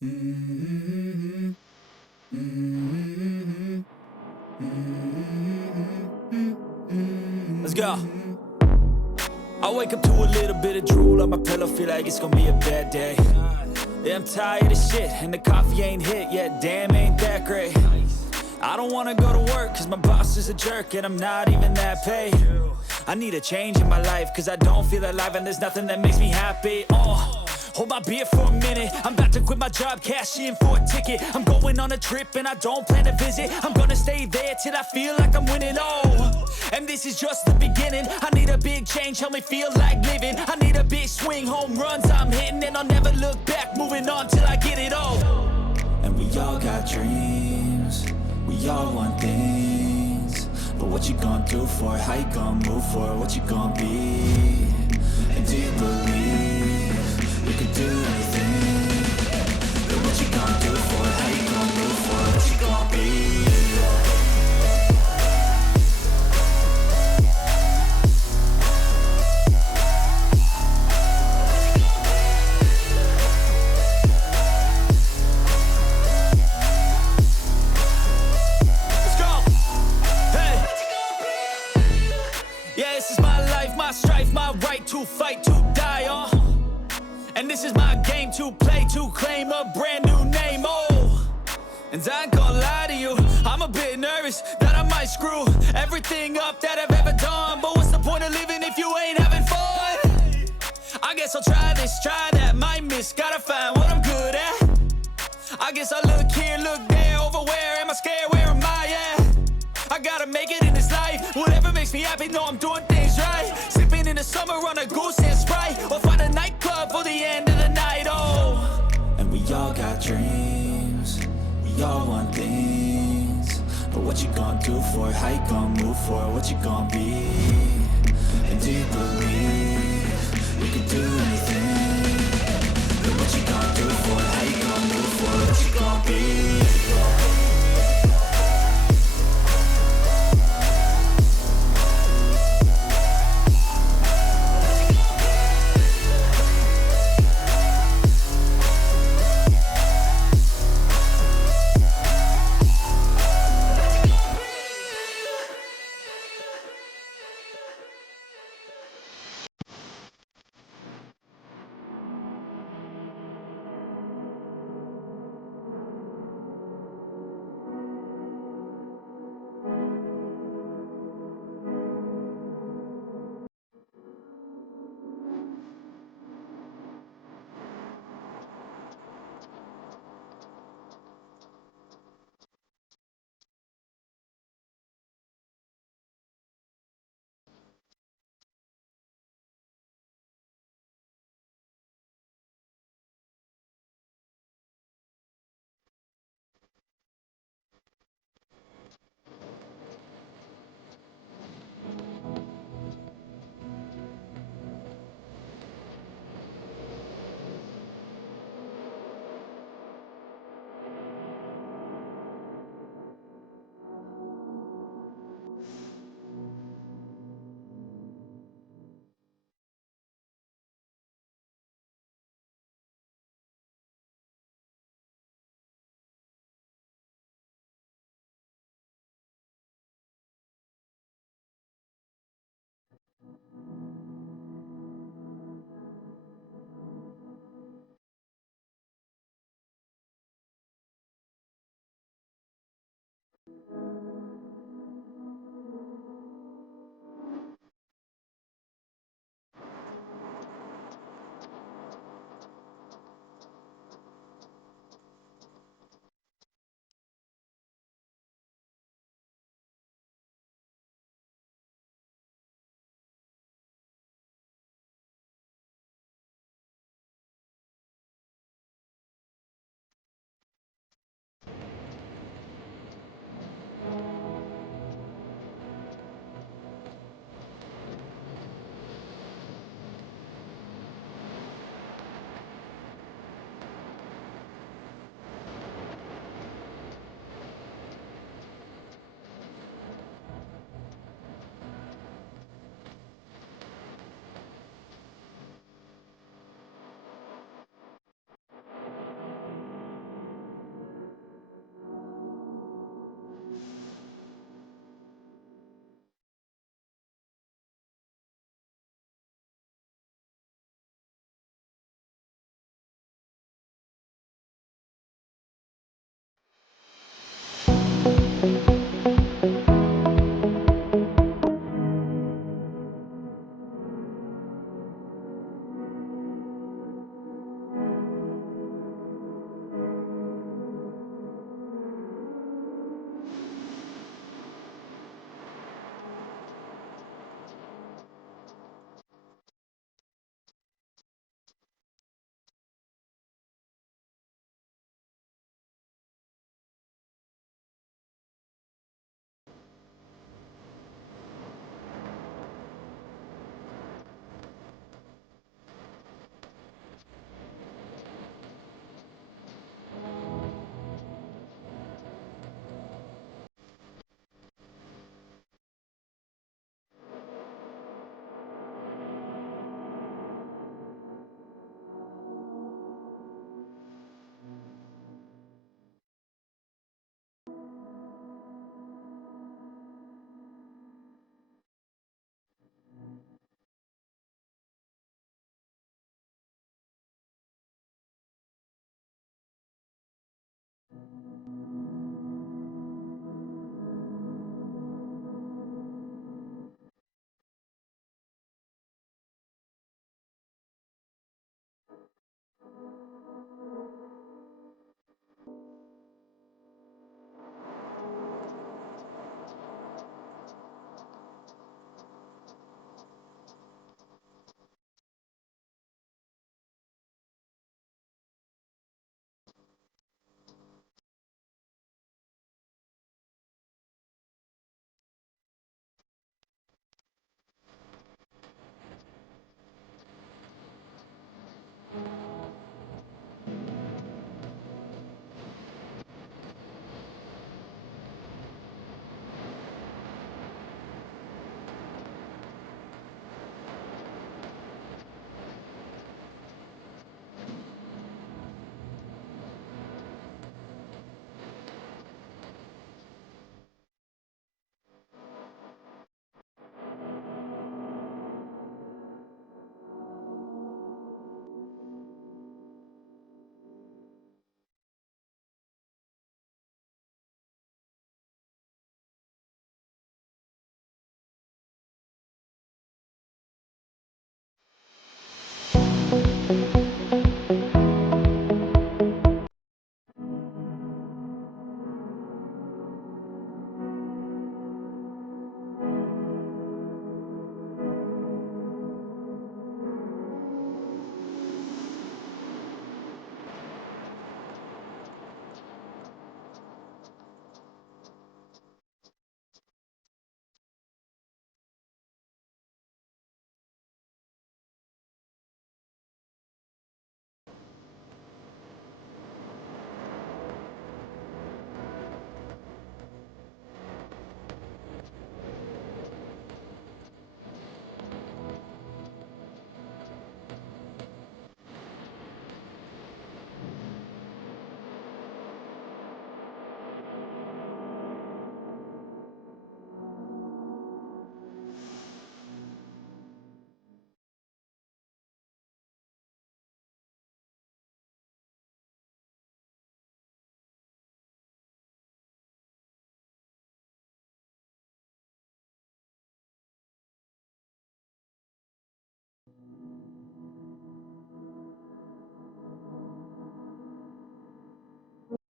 Mm-hmm. Mm-hmm. Mm-hmm. Let's go. I wake up to a little bit of drool on my pillow, feel like it's gonna be a bad day. Yeah, I'm tired of shit, and the coffee ain't hit yet, damn, ain't that great. I don't wanna go to work, cause my boss is a jerk, and I'm not even that paid. I need a change in my life, cause I don't feel alive, and there's nothing that makes me happy. Hold my beer for a minute, I'm about to quit my job, cash in for a ticket. I'm going on a trip and I don't plan to visit. I'm gonna stay there till I feel like I'm winning, and this is just the beginning. I need a big change, help me feel like living. I need a big swing, home runs I'm hitting, and I'll never look back, moving on till I get it all. And we all got dreams, we all want things, but what you gonna do for it? How you gonna move for it? What you gonna be? And do you believe you could do anything? But what you gonna do for it? How you gonna move for it? What you gonna be? Yeah, this is my life, my strife, my right to fight, to die, and this is my game to play, to claim a brand new name, and I ain't gonna lie to you, I'm a bit nervous that I might screw everything up that I've ever done. But what's the point of living if you ain't having fun? I guess I'll try this, try that, might miss, gotta find what I'm good at. I guess I look here, look there, over where am I scared, where am I at? I gotta make it in this life, whatever makes me happy, know I'm doing things right. Sipping in the summer on a goose and Sprite, or find a nightclub for the end of the night, and we all got dreams, we all want things, but what you gonna do for it? How you gonna move for it? What you gonna be? And do you believe you can do anything? But what you gonna do for it? How you gonna move for it? What you gonna be? you.